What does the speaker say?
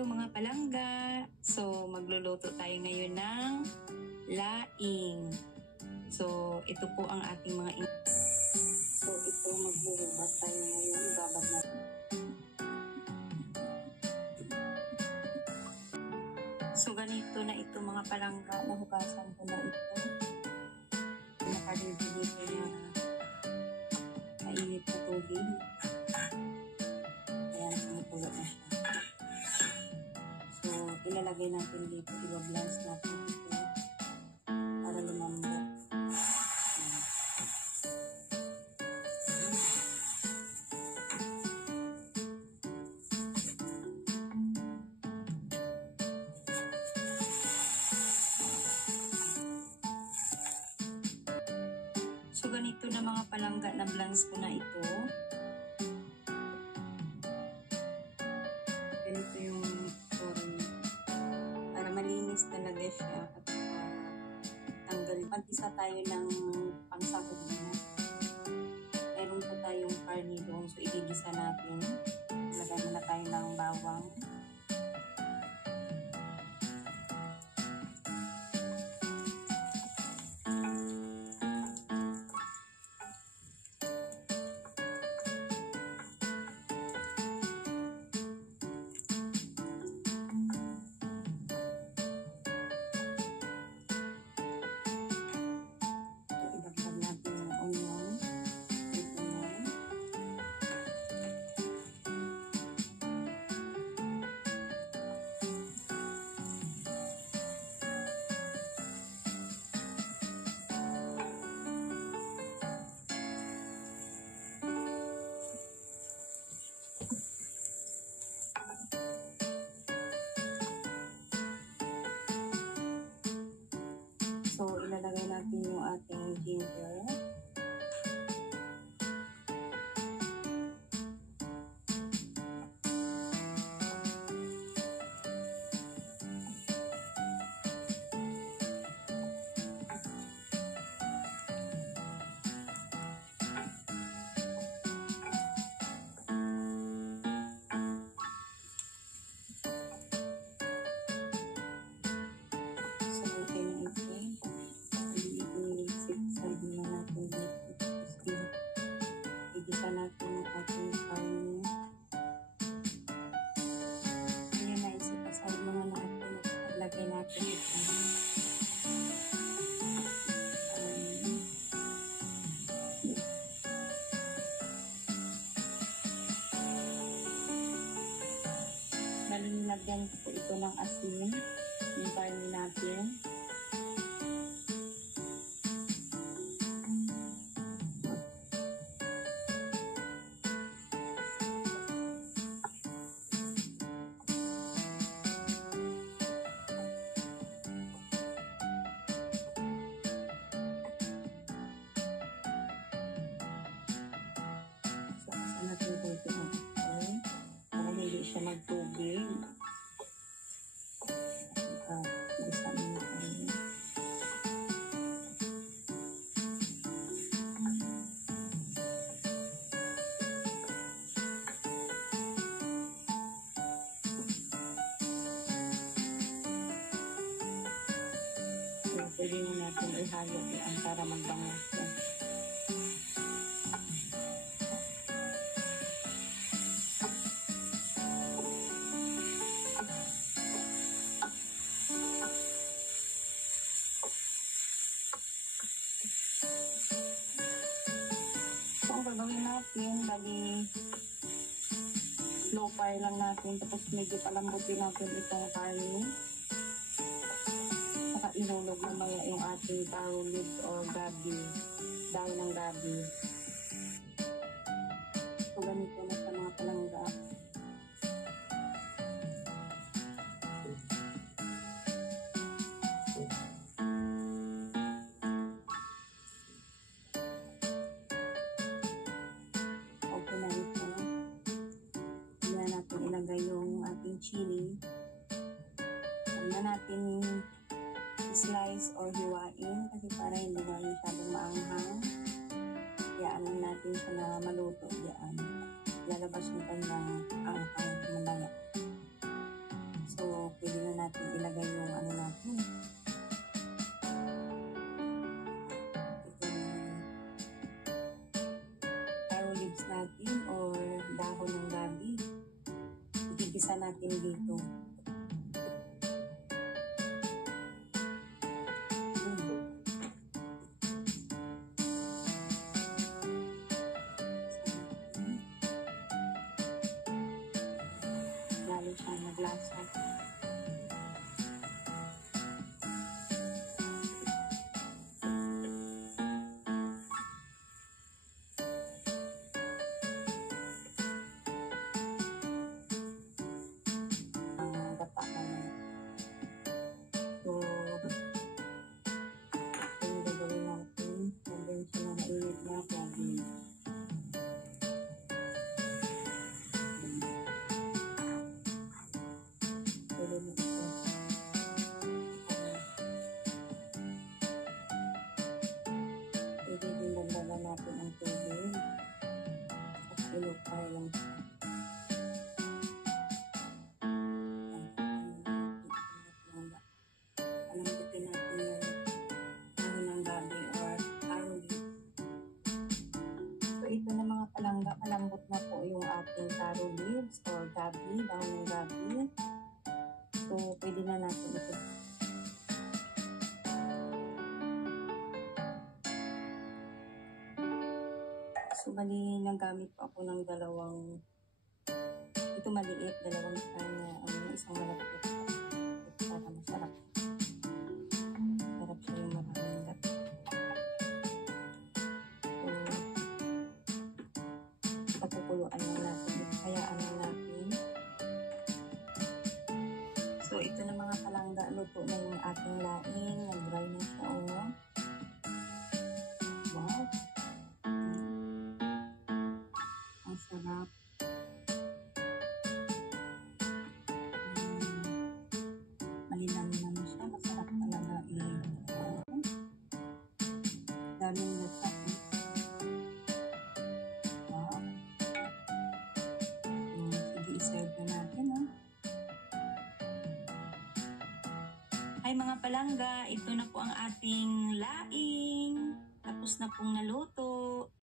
Hello mga palangga! So, magluluto tayo ngayon ng laing. So, ito po ang ating mga So, ito magbuhugas tayo ngayon. Babad natin. So, ganito na ito mga palangga. Nahugasan ko na ito. Nakalagay dito na mainit na tubig. Ayan, sumutulo na siya. So, ilalagay natin dito, i-blance natin dito para lumambot. So, ganito na mga palangga na blance ko na ito. Ganito yung para malinis talaga siya at tanggal. Mag-isa tayo ng pangsahog na. Meron po tayong karne doon. So, igigisa natin. Lagay muna tayo ng bawang. So, ilalagay natin yung ating ginger. Igisa natin ang ating karne. Ayan na, isipasal mga natin at lagay natin ito. Nalinagyan ko ito ng asin, yung karne natin. Natin ito para hindi siya magtubig. Gusto mo na tayo. Pwede na natin ihalo yan para magbango siya. So, ang gagawin natin, bali low fire lang natin, tapos medyo palambutin natin itong karne. Saka ihulog mamaya yung ating taro leaves or gabi, daw ng gabi. So, ganito na sa mga palangga. Ilagay yung ating chili. Huwag na natin slice or hiwain kasi para hindi na masyadong maanghang. Hayaan lang natin siya na maluto. Diyan. Lalabas yung kanyang anghang mamaya. natin ilagay yung ano natin. Taro leaves natin or dahon ng gabi. Igigisa natin dito. Lalo siya naglasa. Gata naman. So, yung gagawin natin, nandun siya na mainit na cabbage. Pwede na ito. Pwede din dagdagan natin ang tubig. At ilukay lang siya. Palambutin natin yung dahon ng gabi or taro leaf. So, ito na mga palangga, malambot na po yung ating taro leaves or gabi, dahon ng gabi. So, pwede na natin ito. So, bali, nagamit po ako ng dalawang, ito maliit, dalawang kanya, isang malapit. Para masarap. Sarap siya yung maraming gabi. So, papukuluan lang natin. Hayaan lang natin. So, ito na mga palangga. Luto na yung ating laing. Nag-dry na siya. Oh. Wow. Ang sarap. Malinam-nam siya. Masarap talaga. Daming lasa. Wow. Sige, iserve na natin. Hi mga palangga, ito na po ang ating laing. Tapos na pong naluto.